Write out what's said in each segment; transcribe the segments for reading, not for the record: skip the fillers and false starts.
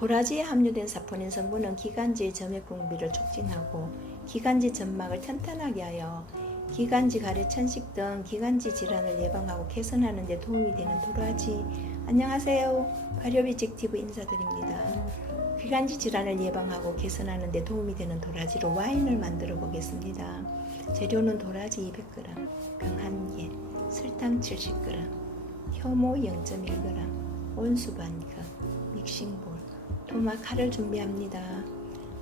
도라지에 함유된 사포닌 성분은 기관지의 점액 분비를 촉진하고 기관지 점막을 튼튼하게 하여 기관지 가래 천식 등 기관지 질환을 예방하고 개선하는 데 도움이 되는 도라지. 안녕하세요. 발효비직티브 인사드립니다. 기관지 질환을 예방하고 개선하는 데 도움이 되는 도라지로 와인을 만들어 보겠습니다. 재료는 도라지 200g, 병 1개, 설탕 70g, 효모 0.1g, 온수 반컵, 믹싱볼, 토막 칼을 준비합니다.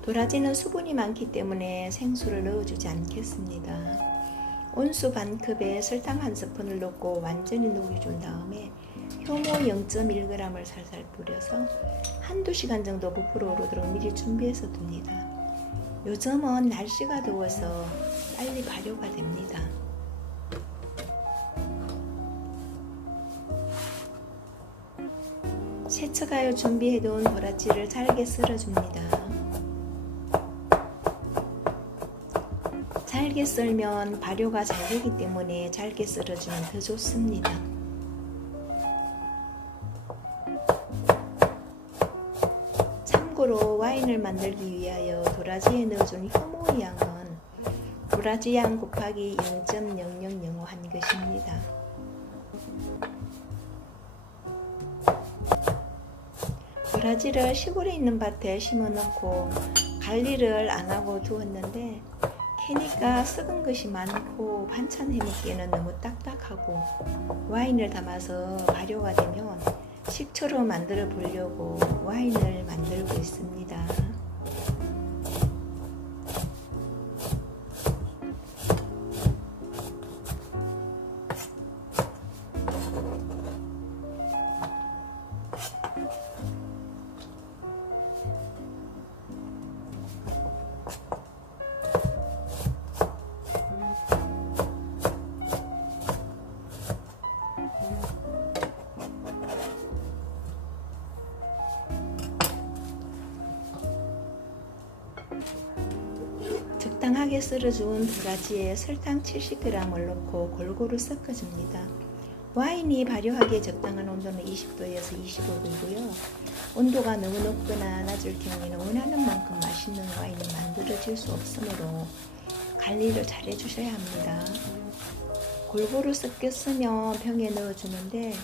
도라지는 수분이 많기 때문에 생수를 넣어주지 않겠습니다. 온수 반컵에 설탕 1스푼을 넣고 완전히 녹여준 다음에 효모 0.1g을 살살 뿌려서 한두 시간 정도 부풀어 오르도록 미리 준비해서 둡니다. 요즘은 날씨가 더워서 빨리 발효가 됩니다. 세척하여 준비해둔 도라지를 잘게 썰어줍니다. 잘게 썰면 발효가 잘 되기 때문에 잘게 썰어주면 더 좋습니다. 참고로 와인을 만들기 위하여 도라지에 넣어준 효모의 양은 도라지 양 곱하기 0.0005 한 것입니다. 도라지를 시골에 있는 밭에 심어놓고 관리를 안하고 두었는데 캐니까 썩은 것이 많고 반찬 해먹기에는 너무 딱딱하고 와인을 담아서 발효가 되면 식초로 만들어 보려고 와인을 만들고 있습니다. 적당하게 썰어준 도라지에 설탕 70g을 넣고 골고루 섞어줍니다. 와인이 발효하기에 적당한 온도는 20도에서 25도이고요. 온도가 너무 높거나 낮을 경우에는 원하는 만큼 맛있는 와인이 만들어질 수 없으므로 관리를 잘 해주셔야 합니다. 골고루 섞였으면 병에 넣어주는데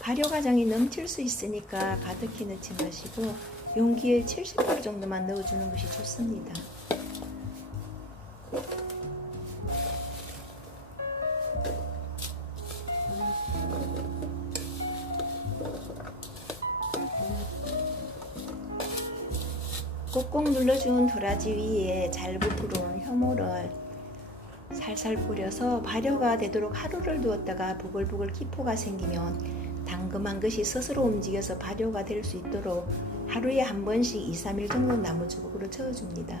발효 과정이 넘칠 수 있으니까 가득히 넣지 마시고 용기에 70% 정도만 넣어주는 것이 좋습니다. 꼭꼭 눌러준 도라지 위에 잘 부풀어온 효모를 살살 뿌려서 발효가 되도록 하루를 두었다가 부글부글 기포가 생기면 당금한 것이 스스로 움직여서 발효가 될 수 있도록 하루에 한 번씩 2-3일 정도 나무주걱으로 저어줍니다.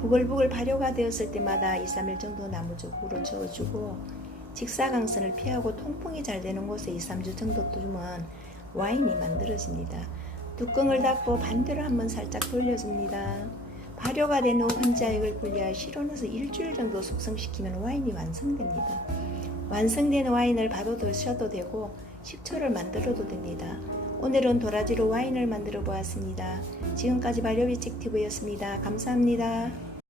부글부글 발효가 되었을 때마다 2-3일 정도 나무주걱으로 저어주고 직사광선을 피하고 통풍이 잘 되는 곳에 2-3주 정도 두면 와인이 만들어집니다. 뚜껑을 닫고 반대로 한번 살짝 돌려줍니다. 발효가 된 후 혼자액을 분리하여 실온에서 일주일 정도 숙성시키면 와인이 완성됩니다. 완성된 와인을 바로 드셔도 되고 식초를 만들어도 됩니다. 오늘은 도라지로 와인을 만들어 보았습니다. 지금까지 발효비책TV였습니다. 감사합니다.